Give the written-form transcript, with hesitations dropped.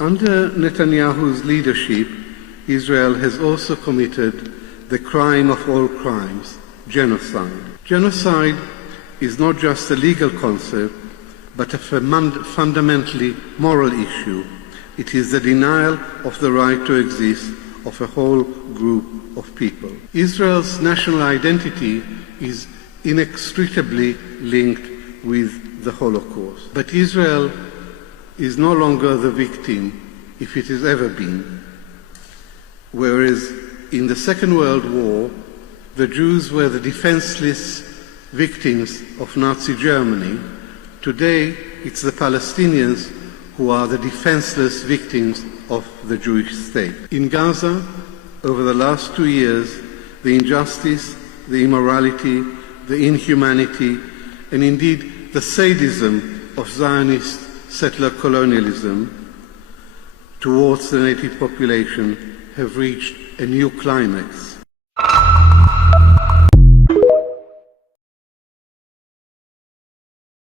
Under Netanyahu's leadership, Israel has also committed the crime of all crimes, genocide. Genocide is not just a legal concept, but a fundamentally moral issue. It is the denial of the right to exist of a whole group of people. Israel's national identity is inextricably linked with the Holocaust. But Israel is no longer the victim, if it has ever been. Whereas in the Second World War, the Jews were the defenseless victims of Nazi Germany, today it's the Palestinians who are the defenseless victims of the Jewish state. In Gaza, over the last 2 years, the injustice, the immorality, the inhumanity, and indeed the sadism of Zionist settler colonialism towards the native population have reached a new climax.